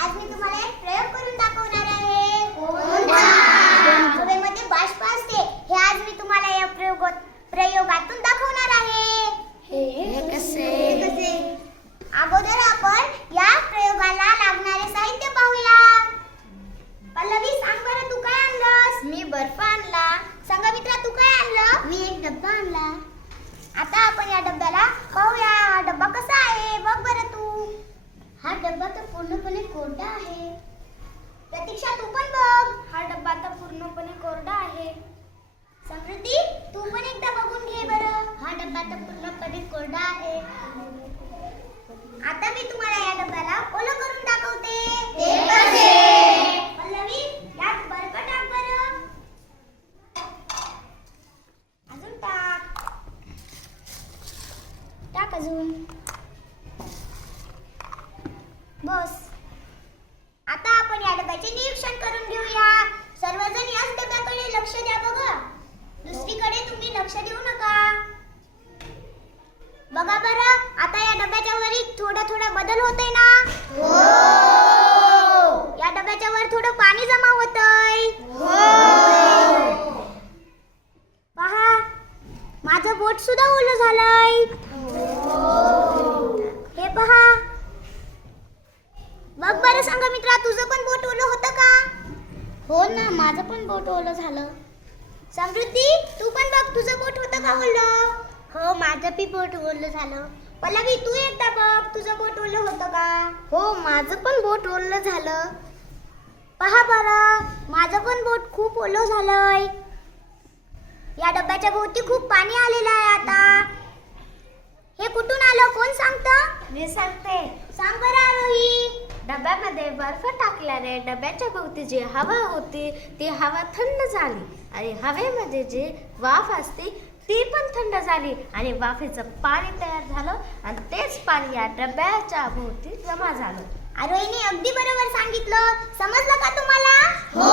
आज मी तुम्हाला एक प्रयोग करून दाखवणार आहे. कोणता? हवेमध्ये बाष्प असते हे आज मी तुम्हाला या प्रयोगातून दाखवणार आहे. हे कसे? अगोदर आपण या प्रयोगाला लागणारे साहित्य पाहूया. पल्लवी, सांग बरं, तू काय आणलंस? मी बर्फ आणला. संघमित्रा, तू काय आणलं? मी एक डब्बा आणला. आता आपण या डब्याला पाहूया. हा डब्बा कसा आहे बघ बरं तू. हा डब्बा तर पूर्णपणे कोरडा आहे. प्रतीक्षा, तू पण बघ. हा डब्बा तर पूर्णपणे कोरडा आहे. समृद्धी, तू पण एकदा बघून घे बरं. हा डब्बा तर पूर्णपणे कोरडा आहे. आता मी तुम्हाला या डब्याला ओलं करून दाखवते. ते कसे? पल्लवी, यात बर्फ टाक बरं. अजून टाक. टाक अजून. बस. आता आपण या डब्याचे निरीक्षण करून घेऊया. सर्वजण याच डब्याकडे लक्ष द्या बघा. दुसरीकडे तुम्ही लक्ष देऊ नका. बघा बरं, आता या डब्याच्या वरी थोडा बदल होतोय ना? हो. या डब्याच्या वर थोडं पाणी जमा होतंय. हो. पहा, माझं बोट सुद्धा ओलं झालंय. हे पहा. बघ बरं संघमित्रा, तुझं पण बोट ओलं होतं का? हो ना, माझं पण बोट ओलं झालं. समृद्धी, तू पण बघ, तुझं बोट होतं का ओलं? हो, माझं बी बोट ओलं झालं. पल्लवी, तू एकदा बघ, तुझं बोट ओलं होतं का? हो, माझं पण बोट ओलं झालं. पहा बरं, माझं पण बोट खूप ओलं झालंय. या डब्याच्या भोवती खूप पाणी आलेलं आहे आता. हे कुठून आलं, कोण सांगतं? मी सांगते. सांग बरं आरोही. डब्यामध्ये बर्फ टाकल्याने डब्याच्या भोवती जी हवा होती ती हवा थंड झाली आणि हवेमध्ये जे वाफ असते ती पण थंड झाली आणि वाफेचं पाणी तयार झालं आणि तेच पाणी या डब्याच्या भोवती जमा झालं. आरोहीने अगदी बरोबर सांगितलं. समजलं का तुम्हाला? हो.